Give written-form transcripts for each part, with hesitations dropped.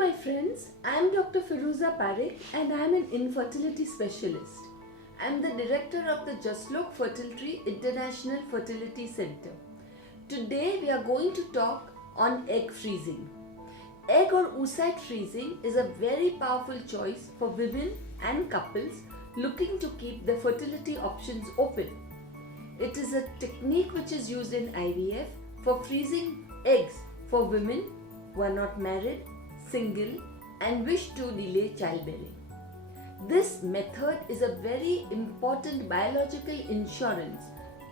my friends, I am Dr. Firuza Parikh and I am an infertility specialist. I am the director of the Jaslok FertilTree International Fertility Center. Today we are going to talk on egg freezing. Egg or oocyte freezing is a very powerful choice for women and couples looking to keep their fertility options open. It is a technique which is used in IVF for freezing eggs for women who are not married, single and wish to delay childbearing. This method is a very important biological insurance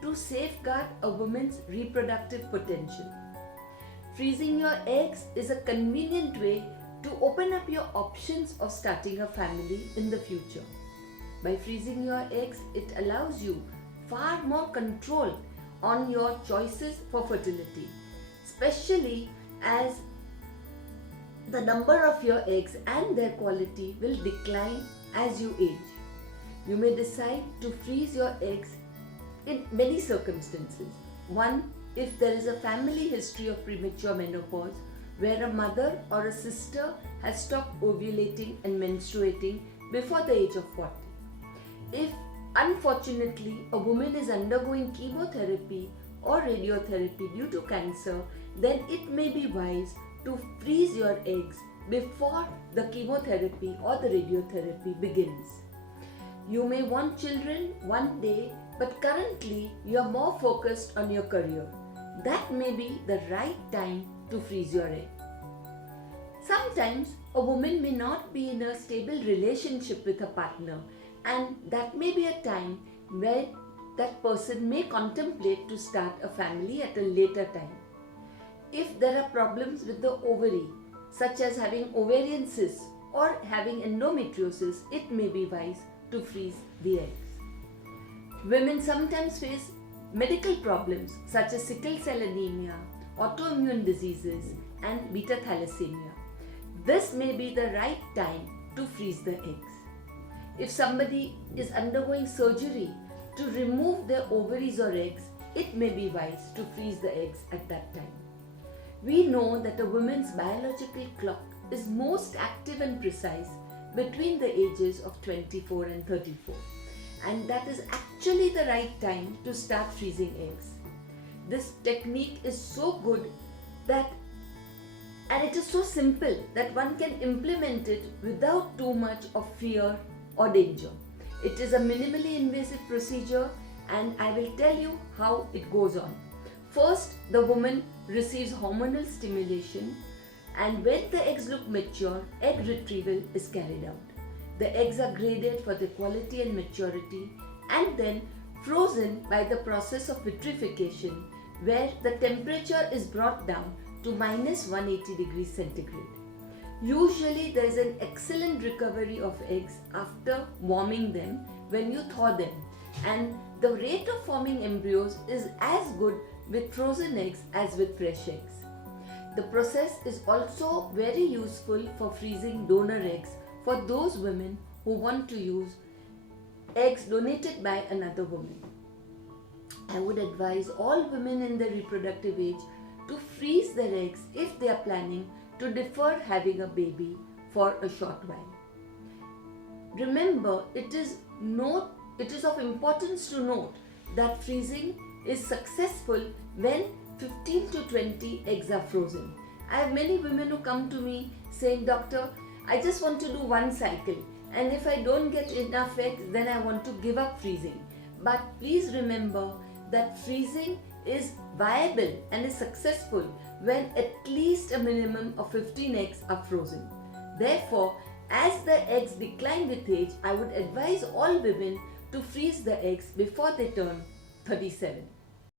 to safeguard a woman's reproductive potential. Freezing your eggs is a convenient way to open up your options of starting a family in the future. By freezing your eggs, it allows you far more control on your choices for fertility, especially as the number of your eggs and their quality will decline as you age. You may decide to freeze your eggs in many circumstances. One, if there is a family history of premature menopause where a mother or a sister has stopped ovulating and menstruating before the age of 40. If unfortunately a woman is undergoing chemotherapy or radiotherapy due to cancer, then it may be wise to freeze your eggs before the chemotherapy or the radiotherapy begins. You may want children one day, but currently you are more focused on your career. That may be the right time to freeze your egg. Sometimes a woman may not be in a stable relationship with a partner, and that may be a time where that person may contemplate to start a family at a later time. If there are problems with the ovary, such as having ovarian cysts or having endometriosis, it may be wise to freeze the eggs. Women sometimes face medical problems such as sickle cell anemia, autoimmune diseases and beta thalassemia. This may be the right time to freeze the eggs. If somebody is undergoing surgery to remove their ovaries or eggs, it may be wise to freeze the eggs at that time. We know that a woman's biological clock is most active and precise between the ages of 24 and 34, and that is actually the right time to start freezing eggs. This technique is so good and it is so simple that one can implement it without too much of fear or danger. It is a minimally invasive procedure and I will tell you how it goes on. First, the woman receives hormonal stimulation, and when the eggs look mature, egg retrieval is carried out. The eggs are graded for their quality and maturity and then frozen by the process of vitrification, where the temperature is brought down to minus 180 degrees centigrade. Usually there is an excellent recovery of eggs after warming them when you thaw them, and the rate of forming embryos is as good with frozen eggs as with fresh eggs. The process is also very useful for freezing donor eggs for those women who want to use eggs donated by another woman. I would advise all women in their reproductive age to freeze their eggs if they are planning to defer having a baby for a short while. Remember, it is of importance to note that freezing is successful when 15 to 20 eggs are frozen. I have many women who come to me saying, "Doctor, I just want to do one cycle, and if I don't get enough eggs, then I want to give up freezing." But please remember that freezing is viable and is successful when at least a minimum of 15 eggs are frozen. Therefore, as the eggs decline with age, I would advise all women to freeze the eggs before they turn 37.